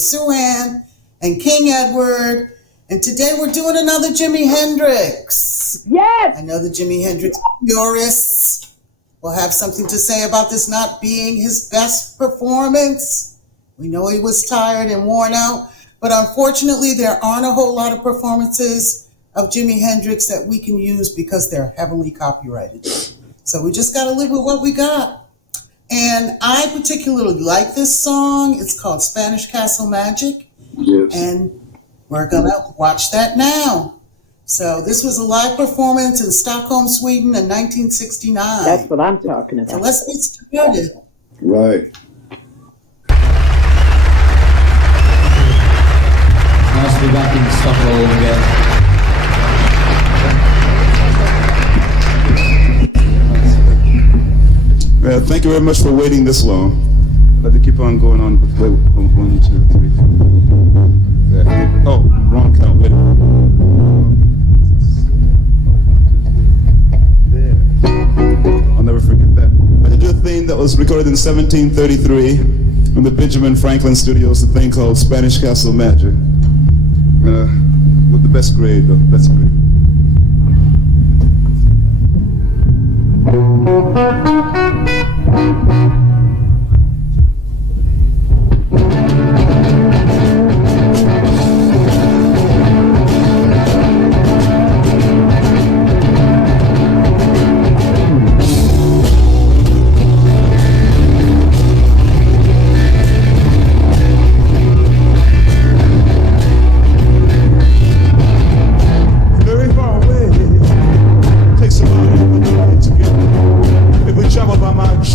is Sue Ann and King Edward. And today we're doing another Jimi Hendrix. Yes! I know the Jimi Hendrix purists will have something to say about this not being his best performance. We know he was tired and worn out, but unfortunately there aren't a whole lot of performances of Jimi Hendrix that we can use because they're heavily copyrighted. So we just got to live with what we got. And I particularly like this song. It's called Spanish Castle Magic. Yes. And we're going to watch that now. So this was a live performance in Stockholm, Sweden in 1969. That's what I'm talking about. So let's get started. Right. Nice to be back in Stockholm again. Well, thank you very much for waiting this long. Let me keep on going on. Wait, 1, 2, 3, 4. There. Oh, wrong count. Wait. There. I'll never forget that. I did a thing that was recorded in 1733 in the Benjamin Franklin Studios. A thing called Spanish Castle Magic. With the best grade, though. Best grade. Very far away, takes a lot of to get. If we travel by much.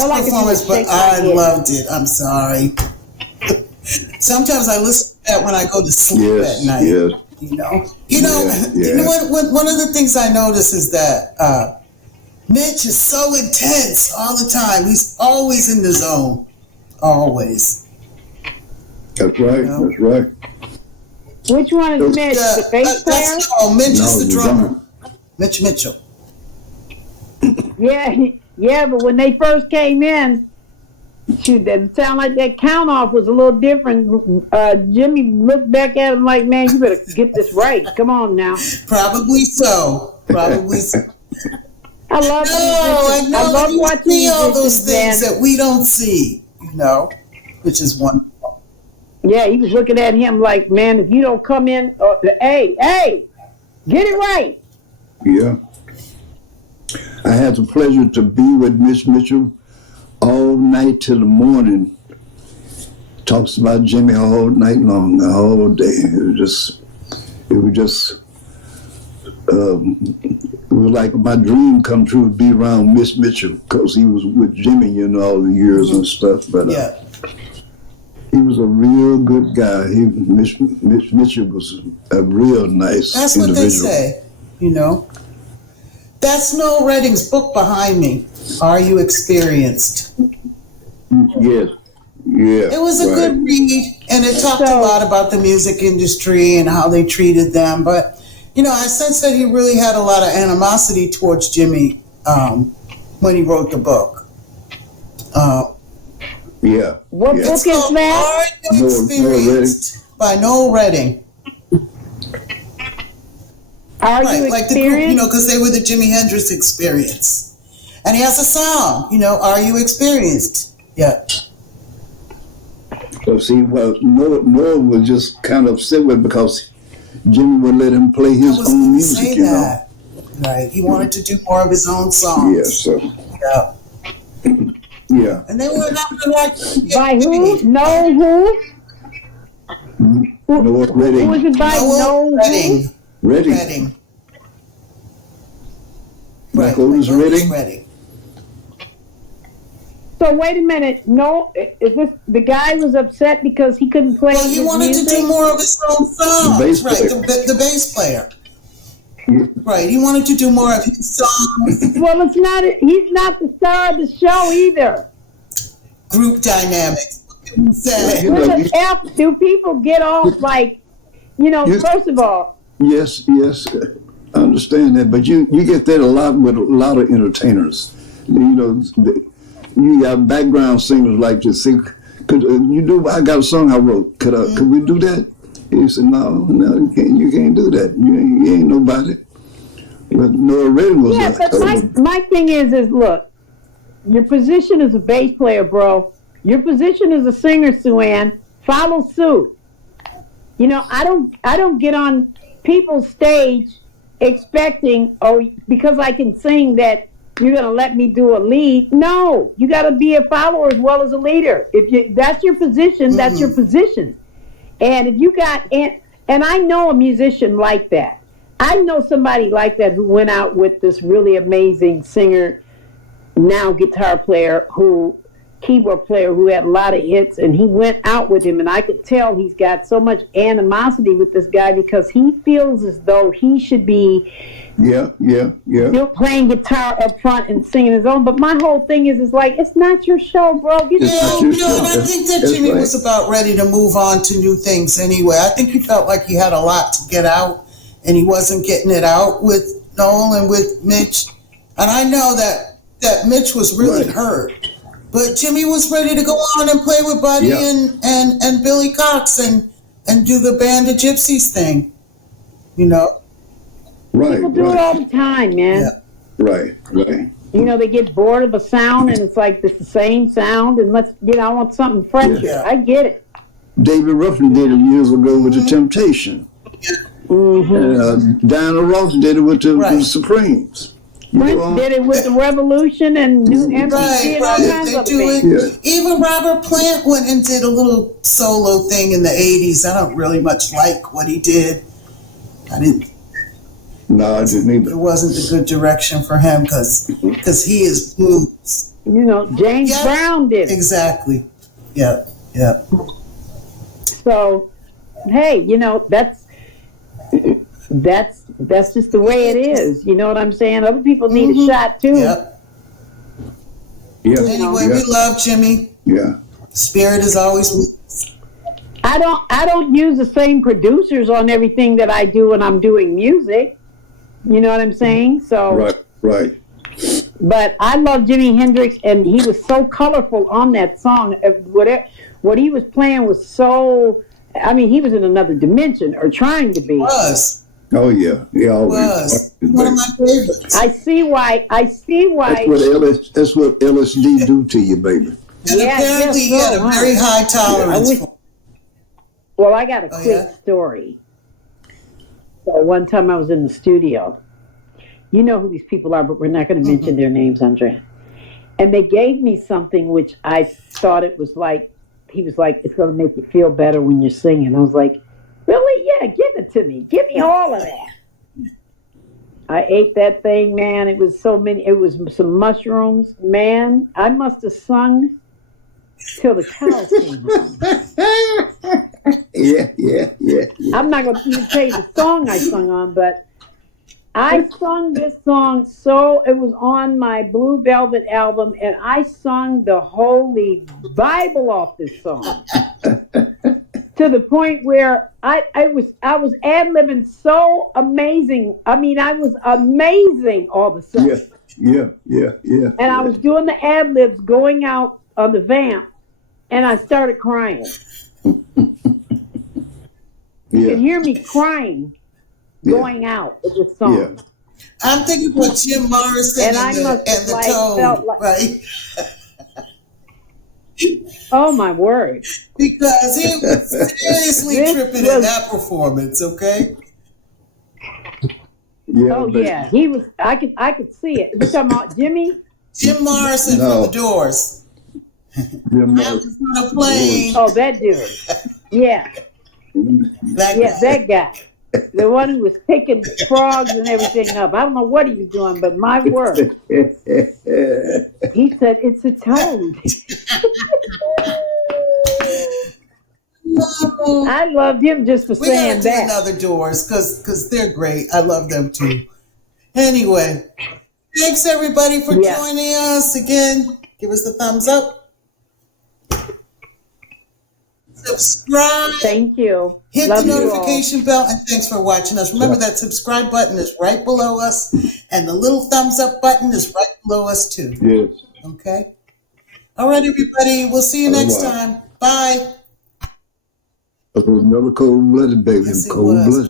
best All I could do performance, was but shake my I head. loved it. I'm sorry. Sometimes I listen to that when I go to sleep at night. Yes. You know, Yeah. you know what? One of the things I notice is that Mitch is so intense all the time. He's always in the zone, always. That's right. No. That's right. Which one is Mitch? The bass player? Mitch No, is the the drummer. drummer. Mitch Mitchell. Yeah, yeah, but when they first came in, shoot, that sound like that count off was a little different. Jimmy looked back at him like, man, you better get this right. Come on now. Probably so. Probably so. I love I musicians. I love you watching see all those musicians, things man. that we don't see, which is wonderful. Yeah, he was looking at him like, man, if you don't come in, hey, get it right. Yeah. I had the pleasure to be with Miss Mitchell all night till the morning. Talks about Jimmy all night long, the whole day. It was like my dream come true to be around Miss Mitchell because he was with Jimmy, all the years and stuff. But he was a real good guy. Miss Mitchell was a real nice That's individual. what they say, That's Noel Redding's book behind me. Are You Experienced? Yes. Yeah. It was a good read, and it talked a lot about the music industry and how they treated them. But, I sense that he really had a lot of animosity towards Jimmy when he wrote the book. Yeah. What yeah. book is that? Are You Experienced? By Noel Redding. Are Right, you like the group, experienced? because they were the Jimi Hendrix Experience. And he has a song, Are You Experienced? Yeah. So see, Noah was just kind of upset with it because Jimmy would let him play his I was own going to music, say that. Right. He wanted to do more of his own songs. Yeah, so Yeah. yeah. And they were not like By who? No who? Noah Redding. Who was it by? Noel No Redding. who? Redding. Redding. Like Otis Redding? Redding. So wait a minute. No, is this the guy was upset because he couldn't play Well, he his wanted music? to do more of his own songs. The bass Right, player. the bass player. Right, he wanted to do more of his songs. Well, it's not. He's not the star of the show either. Group dynamics. Say. You know, What the F do people get off like? You- First of all, Yes, I understand that, but you get that a lot with a lot of entertainers. You got background singers like this. Say, could you do? I got a song I wrote. Could we do that? He said, no, you can't do that. You ain't nobody. But Noah Redding was. yeah. But my thing is look, your position as a bass player, bro. Your position as a singer, Sue-Ann, follow suit. I don't get on people's stage expecting, because I can sing that you're going to let me do a lead. No, you got to be a follower as well as a leader. That's your position, that's your position. And if you got, and I know a musician like that. I know somebody like that who went out with this really amazing singer, now guitar player, keyboard player who had a lot of hits, and he went out with him, and I could tell he's got so much animosity with this guy because he feels as though he should be still playing guitar up front and singing his own. But my whole thing is like, it's not your show, bro. Get It's your not own your show. show. And I think that That's Jimmy right. was about ready to move on to new things anyway. I think he felt like he had a lot to get out, and he wasn't getting it out with Noel and with Mitch. And I know that Mitch was really Right. hurt. But Jimmy was ready to go on and play with Buddy Yeah. and Billy Cox and do the Band of Gypsies thing. Right, People do it all the time, man. Yeah. right. They get bored of a sound, and it's like it's the same sound, and I want something fresher. Yeah. I get it. David Ruffin did it years ago with the Temptation. Diana Ross did it with the Right. Supremes. Prince did it with the Revolution and New MCC and all kinds They of do things. it. Even Robert Plant went and did a little solo thing in the 80s. I don't really much like what he did. No, I didn't either. It wasn't the good direction for him because he is blues. You know, James Yep. Brown did it. Exactly. Yeah. Yeah. So, hey, you know, that's just the way it is. You know what I'm saying? Other people need a shot too. Yep. Yeah. Anyway, Yeah. we love Jimmy. Yeah. Spirit is always. I don't use the same producers on everything that I do when I'm doing music. You know what I'm saying? So Right. but I love Jimi Hendrix, and he was so colorful on that song. What he was playing was so. I mean, he was in another dimension, or trying to be. Was. Oh yeah. He always Was. One of my favorites. I see why. That's what LSD do to you, baby. And Yeah, apparently he had a very high tolerance for. Well, I got a quick yeah? story. So one time I was in the studio. You know who these people are, but we're not going to mention their names, Andrea. And they gave me something which I thought it was like, he was like, it's going to make you feel better when you're singing. I was like, really? Yeah, give it to me. Give me all of that. I ate that thing, man. It was some mushrooms. Man, I must have sung till the cows came home. Yeah. I'm not going to even tell you the song I sung on, but I sung this song so it was on my Blue Velvet album, and I sung the Holy Bible off this song to the point where I was ad-libbing so amazing. I mean, I was amazing all of a sudden. Yeah. And I was doing the ad-libs going out on the vamp, and I started crying. You can hear me crying going out with this song. Yeah. I'm thinking about Jim Morrison And I must have, and the like, tone, felt like- right? Oh my word! Because he was seriously This tripping in was- that performance. Okay. Yeah. Oh baby. yeah, he was. I could see it. You talking about Jimmy? Jim Morrison No. from the Doors. Jim I Morrison. was on a plane. Oh, that dude. Yeah, That yeah, guy. that guy. The one who was picking frogs and everything up. I don't know what he was doing, but my word, he said it's a toad. I loved him just for We gotta saying do that. another Doors because they're great. I love them too. Anyway, thanks everybody for Yeah. joining us again. Give us the thumbs up. Subscribe. Thank you. Hit Love the you all. notification bell, and thanks for watching us. Remember that subscribe button is right below us, and the little thumbs up button is right below us too. Yes. Okay? All right, everybody. We'll see you next time. Bye. It was another cold-blooded baby. Yes, it Cold-blooded. was.